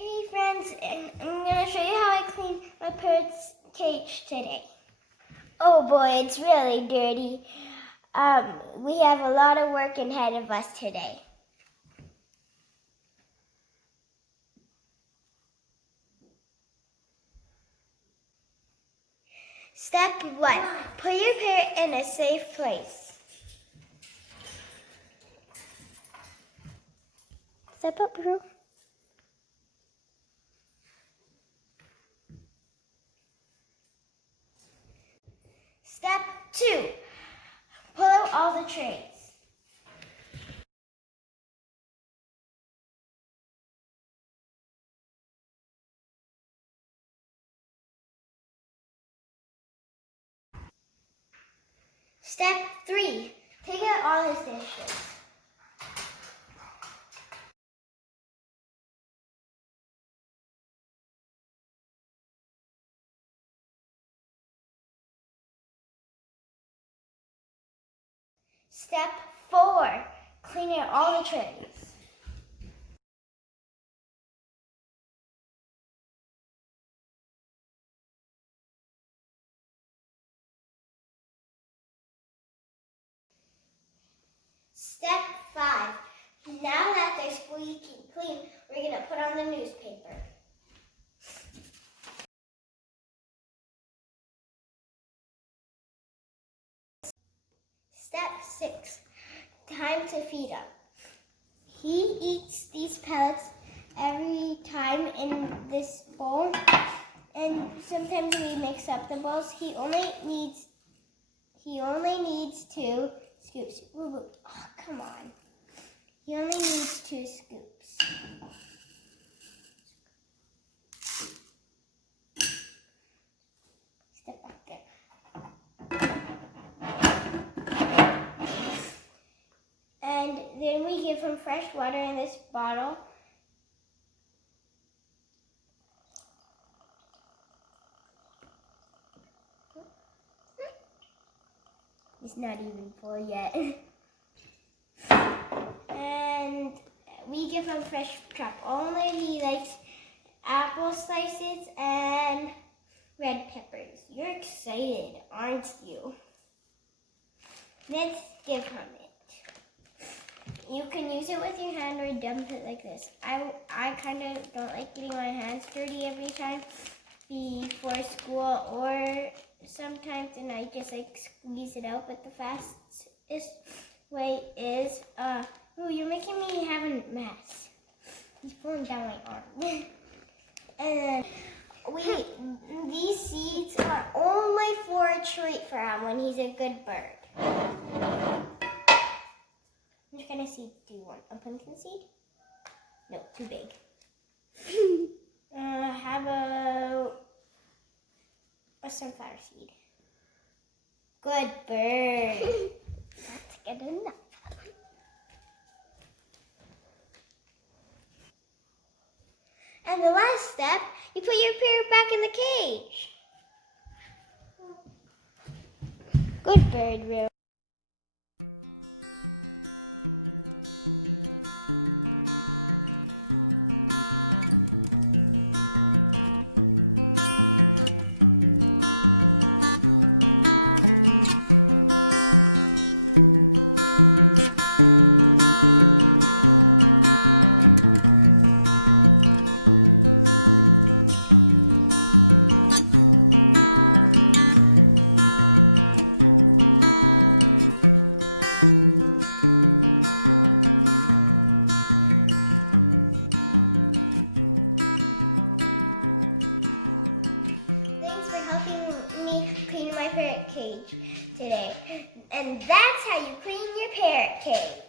Hey friends, and I'm going to show you how I clean my parrot's cage today. Oh boy, it's really dirty. We have a lot of work ahead of us today. Step 1, put your parrot in a safe place. Step up, Drew. Step 2, pull out all the trays. Step 3, take out all his dishes. Step 4, clean out all the trays. Step 5, now that they're squeaky clean, we're going to put on the newspaper. Step 6, time to feed him. He eats these pellets every time in this bowl, and sometimes we mix up the bowls. He only needs 2 scoops. Oh, come on. He only needs 2 scoops. Step back there. And then we give him fresh water in this bottle. He's not even full yet. And we give him fresh crop. Only he likes apple slices and red peppers. You're excited, aren't you? Let's give him it. You can use it with your hand or dump it like this. I kind of don't like getting my hands dirty every time before school, or sometimes, and I just like squeeze it out. But the fastest way is, oh, you're making me have a mess. He's pulling down my arm. And these seeds are only for a treat for him when he's a good bird. What kind of seed do you want? A pumpkin seed? No, too big. How about a sunflower seed? Good bird. That's good enough. And the last step, you put your parrot back in the cage. Good bird, Will. Thanks for helping me clean my parrot cage today. And that's how you clean your parrot cage.